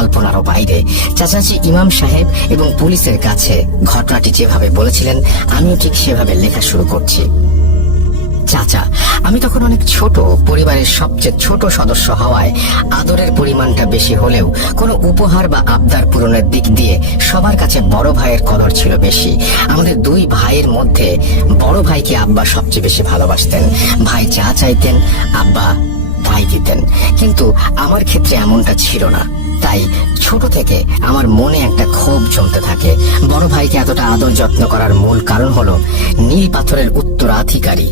কল্পনারও বাইরে। চাচাজি ইমাম সাহেব এবং পুলিশের কাছে ঘটনাটি যেভাবে বলেছিলেন আমিও ঠিক সেভাবে লেখা শুরু করছি। চাচা, আমি তখন অনেক ছোট, পরিবারের সবচেয়ে ছোট সদস্য হওয়ায় আদরের পরিমাণটা বেশি হলেও কোনো উপহার বা আবদার পূরণের দিক দিয়ে সবার কাছে বড় ভাইয়ের কদর ছিল বেশি। আমাদের দুই ভাইয়ের মধ্যে বড় ভাইকে আব্বা সবচেয়ে বেশি ভালোবাসতেন। ভাই যা চাইতেন আব্বা তাই দিতেন, কিন্তু আমার ক্ষেত্রে এমনটা ছিল না। তাই ছোট থেকে আমার মনে একটা ক্ষোভ জমতে থাকে। বড় ভাইকে এতটা আদর যত্ন করার মূল কারণ হলো নীল পাথরের উত্তরাধিকারী।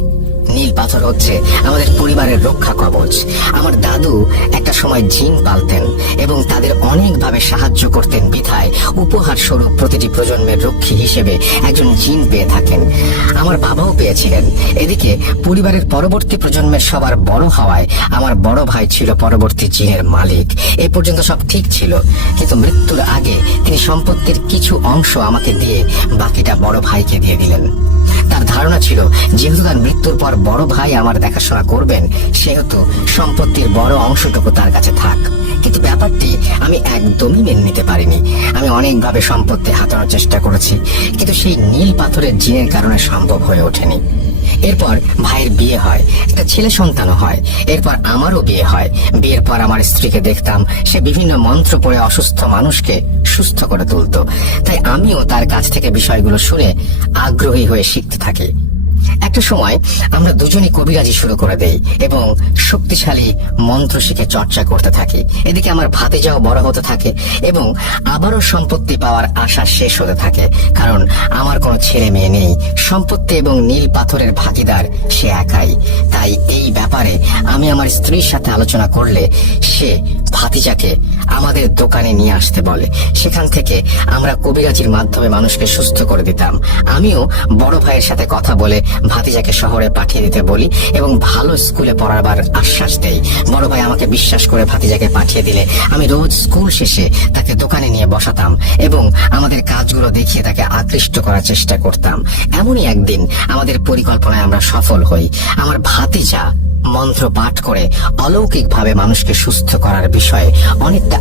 নীল পাথর হচ্ছে আমাদের পরিবারের রক্ষা কবচ। আমার দাদু একটা সময় জিন পালতেন এবং তাদের অনেকভাবে সাহায্য করতেন বিধায় উপহার স্বরূপ প্রতিটি প্রজন্মের রক্ষী হিসেবে একজন জিন পেয়ে থাকেন। আমার বাবাও পেয়েছিলেন। এদিকে পরিবারের পরবর্তী প্রজন্মের সবার বড় হওয়ায় আমার বড় ভাই ছিল পরবর্তী জিনের মালিক। এ পর্যন্ত সব ঠিক ছিল, কিন্তু মৃত্যুর আগে তিনি সম্পত্তির কিছু অংশ আমাকে দিয়ে বাকিটা বড় ভাইকে দিয়ে দিলেন। তার ধারণা ছিল যেহেতু তার মৃত্যুর পর বড় ভাই আমার দেখাশোনা করবেন, সেহেতু সম্পত্তির বড় অংশটুকু তার কাছে থাক। কিন্তু ব্যাপারটি আমি একদমই মেনে নিতে পারিনি। আমি অনেকভাবে সম্পত্তি হাতানোর চেষ্টা করেছি, কিন্তু সেই নীল পাথরের জিনের কারণে সম্ভব হয়ে ওঠেনি। এরপর ভাইয়ের বিয়ে হয়, একটা ছেলে সন্তানও হয়। এরপর আমারও বিয়ে হয়। বিয়ের পর আমার স্ত্রীকে দেখতাম সে বিভিন্ন মন্ত্র পড়ে অসুস্থ মানুষকে সুস্থ করে তুলতো। তাই আমিও তার কাছ থেকে বিষয়গুলো শুনে আগ্রহী হয়ে শিখতে থাকি। একটা সময় আমরা দুজনই কবিরাজি শুরু করে দেই এবং শক্তিশালী মন্ত্র শিখে চর্চা করতে থাকি। এদিকে আমার ভাতিজাও বড় হতে থাকে এবং আবারও সম্পত্তি পাওয়ার আশা শেষ হতে থাকে, কারণ আমার কোনো ছেলে মেয়ে নেই। সম্পত্তি এবং নীল পাথরের ভাগিদার সে একাই। তাই এই ব্যাপারে আমি আমার স্ত্রীর সাথে আলোচনা করলে সে ভাতিজাকে আমাদের দোকানে নিয়ে আসতে বলে। সেখান থেকে আমরা কবিরাজির মাধ্যমে মানুষকে সুস্থ করে দিতাম। আমিও বড় ভাইয়ের সাথে কথা বলে ভাতিজাকে শহরে পাঠিয়ে দিতে বলি এবং ভালো স্কুলে পড়াবার আশ্বাস দেই। বড় ভাই আমাকে বিশ্বাস করে ভাতিজাকে পাঠিয়ে দিলে আমি রোজ স্কুল শেষে তাকে দোকানে নিয়ে বসাতাম এবং আমাদের কাজগুলো দেখিয়ে তাকে আকৃষ্ট করার চেষ্টা করতাম। এমনই একদিন আমাদের পরিকল্পনায় আমরা সফল হই। আমার ভাতিজা মন্ত্র পাঠ করে অলৌকিকভাবে মানুষকে সুস্থ করার বিষয়ে অনেকটা